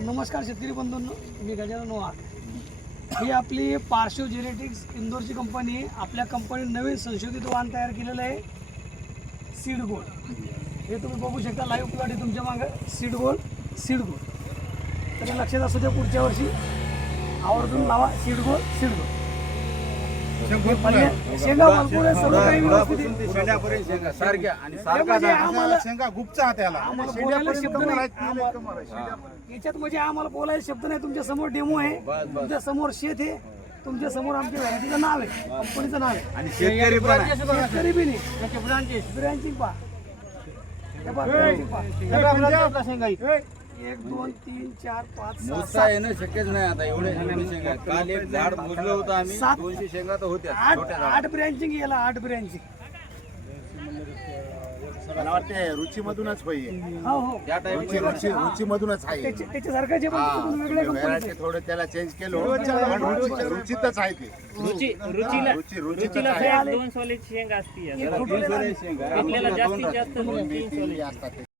नमस्कार शेतकरी बंधूंनो मी गजानन वाघ ही आपली पार्श्व जेनेटिक्स इंदोरची कंपनी आपल्या कंपनीत नवीन संशोधित वाहन तयार केलेलं आहे सीड गोल्ड हे तुम्ही बघू शकता लाईव्ह प्लॉट आहे तुमच्या मागं सीड गोल्ड सीड गोल्ड तर लक्षात असू द्या पुढच्या वर्षी. आवर्जून लावा सीड गोल्ड सीड गोल्ड शेंगा भरपूर आहे सर्व काही व्यवस्थित आहे. शेंड्यापर्यंत शेंगा सारख्या आणि सारखा म्हणजे दाणा. आम्हाला शेंगा गुपचा त्याला आम्हाला शेंड्यापर्यंत बोलायला शब्द नाही. आहे, शेंड्यापर्यंत. याच्यात म्हणजे आम्हाला बोलायला शब्द नाही तुमच्यासमोर डेमो आहे. तुमच्यासमोर शेत आहे तुमच्यासमोर आमच्या व्हरायटीचं नाव आहे कंपनीचं नाव आहे आणि शेतकरी पण आहे. शेतकरी बी नाही ब्रँचिंग पहा हे पहा, branching पहा. एक दोन तीन चार पाच सहा मोजता येणं शक्यच नाही आता एवढे एवढे शेंगा आहेत. काल एक झाड मोजलं होतं आम्ही सात- दोनशे शेंगा तर होत्या आठ छोट्या आठ ब्रँचिंग याला आठ ब्रँचिंग मला वाटते रुचीमधूनच पाहिजे हो हो. त्या टाइप रुची रुची रुचीमधून आहे. त्याच्या त्याच्यासारखं जे पण तुम्ही वेगळ्या कंपनीचं व्हरायटी थोडं त्याला चेंज केलं पण रुची- रुचीतच आहे ते. रुची रुचीला रुची रुचीतच रुचीला आहे. साहेब दोन सोल्याची शेंग असती एक फुटलेलं आहे. शेंगा. आपल्याला दोन जास्तीत जास्त दोन तीन सोले असतात ते.